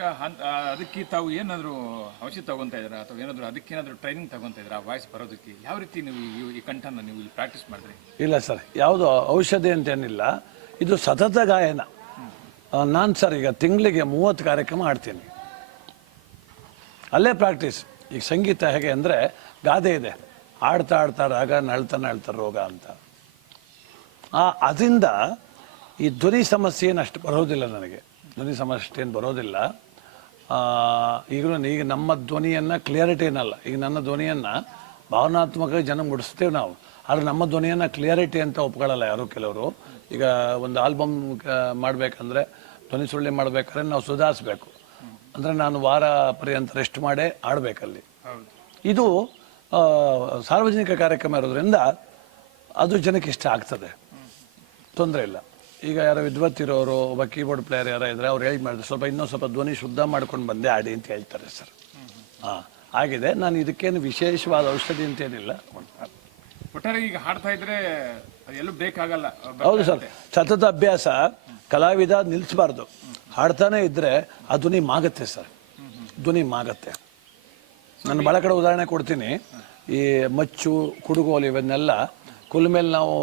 ಈಗ ಅದಕ್ಕೆ ತಾವು ಏನಾದರೂ ಔಷಧಿ ತಗೊಂತ ಇದ್ದೀರಾ? ಅಥವಾ ಏನಾದರೂ ಅದಕ್ಕೇನಾದರೂ ಟ್ರೈನಿಂಗ್ ತಗೊಂತ ಇದ್ದೀರಾ? ವಾಯ್ಸ್ ಬರೋದಕ್ಕೆ ಯಾವ ರೀತಿ ನೀವು ಈ- ಈ ಕಂಠನ ನೀವು ಇಲ್ಲಿ ಪ್ರಾಕ್ಟೀಸ್ ಮಾಡಿದ್ರಿ? ಇಲ್ಲ ಸರ್, ಯಾವುದು ಔಷಧಿ ಅಂತೇನಿಲ್ಲ, ಇದು ಸತತ ಗಾಯನ. ನಾನು ಸರ್ ಈಗ ತಿಂಗಳಿಗೆ ಮೂವತ್ತು ಕಾರ್ಯಕ್ರಮ ಆಡ್ತೀನಿ ಅಲ್ಲೇ ಪ್ರಾಕ್ಟೀಸ್ ಈಗ ಸಂಗೀತ ಹೇಗೆ ಅಂದರೆ ಗಾದೆ ಇದೆ. ಆಡ್ತಾ ಆಡ್ತಾ ರಾಗ ನಳ್ತಾ ನಳ್ತಾ ರೋಗ ಅಂತ. ಆ ಅದರಿಂದ ಈ ಧ್ವನಿ ಸಮಸ್ಯೆ ಏನು ಅಷ್ಟು ಬರೋದಿಲ್ಲ ನನಗೆ. ಧ್ವನಿ ಸಮಸ್ಯೆ ಏನು ಬರೋದಿಲ್ಲ. ಈಗಲೂ ಈಗ ನಮ್ಮ ಧ್ವನಿಯನ್ನು ಕ್ಲಿಯರಿಟಿ ಏನಲ್ಲ ಈಗ ನನ್ನ ಧ್ವನಿಯನ್ನು ಭಾವನಾತ್ಮಕ ಜನ ಮುಡಿಸ್ತೇವೆ ನಾವು. ಆದರೆ ನಮ್ಮ ಧ್ವನಿಯನ್ನು ಕ್ಲಿಯರಿಟಿ ಅಂತ ಒಪ್ಕೊಳ್ಳಲ್ಲ ಯಾರು ಕೆಲವರು. ಈಗ ಒಂದು ಆಲ್ಬಮ್ ಮಾಡಬೇಕಂದ್ರೆ ಧ್ವನಿ ಸುಳ್ಳಿ ಮಾಡಬೇಕಾದ್ರೆ ನಾವು ಸುಧಾರಿಸ್ಬೇಕು. ಅಂದರೆ ನಾನು ವಾರ ಪರ್ಯಂತ ರೆಸ್ಟ್ ಮಾಡೇ ಆಡಬೇಕಲ್ಲಿ ಇದು ಸಾರ್ವಜನಿಕ ಕಾರ್ಯಕ್ರಮ ಇರೋದ್ರಿಂದ ಅದು ಜನಕ್ಕೆ ಇಷ್ಟ ಆಗ್ತದೆ. ತೊಂದರೆ ಇಲ್ಲ. ಈಗ ಯಾರೋ ವಿದ್ವತ್ತಿರೋರು ಒಬ್ಬ ಕೀಬೋರ್ಡ್ ಪ್ಲೇಯರ್ ಯಾರೋ ಇದ್ರೆ ಅವ್ರು ಹೇಳಿ ಮಾಡಿದ್ರು ಸ್ವಲ್ಪ ಇನ್ನೊಂದು ಸ್ವಲ್ಪ ಧ್ವನಿ ಶುದ್ಧ ಮಾಡ್ಕೊಂಡು ಬಂದೆ ಆಡಿ ಅಂತ ಹೇಳ್ತಾರೆ ಸರ್. ಹಾಂ ಆಗಿದೆ. ನಾನು ಇದಕ್ಕೇನು ವಿಶೇಷವಾದ ಔಷಧಿ ಅಂತೇನಿಲ್ಲ ಒಟ್ಟಾರೆ ಈಗ ಹಾಡ್ತಾ ಇದ್ರೆ ಎಲ್ಲೂ ಬೇಕಾಗಲ್ಲ ಹೌದು ಸರ್. ಸತತ ಅಭ್ಯಾಸ ಕಲಾವಿದ ನಿಲ್ಲಿಸಬಾರ್ದು ಹಾಡ್ತಾನೆ ಇದ್ರೆ ಆ ಧ್ವನಿ ಮಾಗತ್ತೆ ಸರ್. ಧ್ವನಿ ಮಾಗತ್ತೆ. ನಾನು ಭಾಳ ಕಡೆ ಉದಾಹರಣೆ ಕೊಡ್ತೀನಿ. ಈ ಮಚ್ಚು ಕುಡುಗೋಲು ಇವನ್ನೆಲ್ಲ ಕುಲ್ ಮೇಲೆ ನಾವು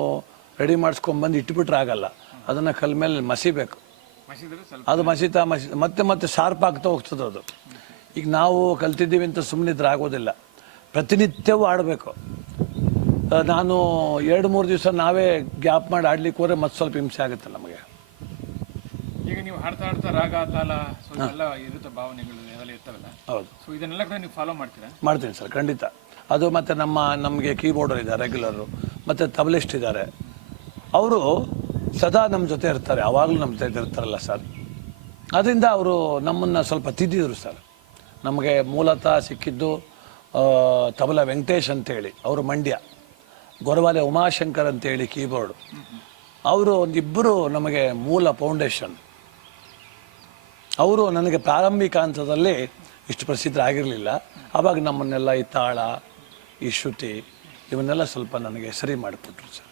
ರೆಡಿ ಮಾಡಿಸ್ಕೊಂಡ್ಬಂದು ಇಟ್ಬಿಟ್ರೆ ಆಗಲ್ಲ. ಅದನ್ನು ಕಲ್ ಮೇಲೆ ಮಸಿಬೇಕು. ಅದು ಮಸೀತಾ ಮಸಿ ಮತ್ತೆ ಮತ್ತೆ ಶಾರ್ಪ್ ಆಗ್ತಾ ಹೋಗ್ತದೆ ಅದು. ಈಗ ನಾವು ಕಲ್ತಿದ್ದೀವಿ ಅಂತ ಸುಮ್ಮನೆ ಇದ್ರೆ ಆಗೋದಿಲ್ಲ. ಪ್ರತಿನಿತ್ಯವೂ ಆಡಬೇಕು. ನಾನು ಎರಡು ಮೂರು ದಿವಸ ನಾವೇ ಗ್ಯಾಪ್ ಮಾಡಿ ಆಡ್ಲಿಕ್ಕೆ ಹೋದ್ರೆ ಮತ್ತೆ ಸ್ವಲ್ಪ ಹಿಂಸೆ ಆಗುತ್ತೆ ನಮಗೆ. ಈಗ ನೀವು ಹಾಡ್ತಾ ಹಾಡ್ತಾ ರಾಗ ತಾಲ ಸೊ ಎಲ್ಲ ಇರುತ್ತೆ ಭಾವನೆಗಳು ಎಲ್ಲ ಇರ್ತಾವಲ್ಲ. ಹೌದು. ಸೊ ಇದನ್ನೆಲ್ಲ ಕೂಡ ನೀವು ಫಾಲೋ ಮಾಡ್ತೀರಾ? ಮಾಡ್ತೀನಿ ಸರ್ ಖಂಡಿತ. ಅದು ಮತ್ತು ನಮ್ಮ ನಮಗೆ ಕೀಬೋರ್ಡರ್ ಇದ್ದಾರೆ ರೆಗ್ಯುಲರು ಮತ್ತು ತಬಲಿಸ್ಟ್ ಇದ್ದಾರೆ. ಅವರು ಸದಾ ನಮ್ಮ ಜೊತೆ ಇರ್ತಾರೆ, ಅವಾಗಲೂ ನಮ್ಮ ಜೊತೆ ಇರ್ತಾರಲ್ಲ ಸರ್. ಅದರಿಂದ ಅವರು ನಮ್ಮನ್ನು ಸ್ವಲ್ಪ ತಿದ್ದಿದ್ರು ಸರ್. ನಮಗೆ ಮೂಲತಃ ಸಿಕ್ಕಿದ್ದು ತಬಲ ವೆಂಕಟೇಶ್ ಅಂತೇಳಿ, ಅವರು ಮಂಡ್ಯ. ಗೊರವಾಲೆ ಉಮಾಶಂಕರ್ ಅಂತೇಳಿ ಕೀಬೋರ್ಡು. ಅವರು ಒಂದಿಬ್ಬರು ನಮಗೆ ಮೂಲ ಫೌಂಡೇಶನ್. ಅವರು ನನಗೆ ಪ್ರಾರಂಭಿಕ ಹಂತದಲ್ಲಿ ಇಷ್ಟು ಪ್ರಸಿದ್ಧರಾಗಿರಲಿಲ್ಲ ಆವಾಗ ನಮ್ಮನ್ನೆಲ್ಲ ಈ ತಾಳ, ಈ ಶ್ರುತಿ, ಇವನ್ನೆಲ್ಲ ಸ್ವಲ್ಪ ನನಗೆ ಸರಿ ಮಾಡಿಕೊಟ್ರು ಸರ್.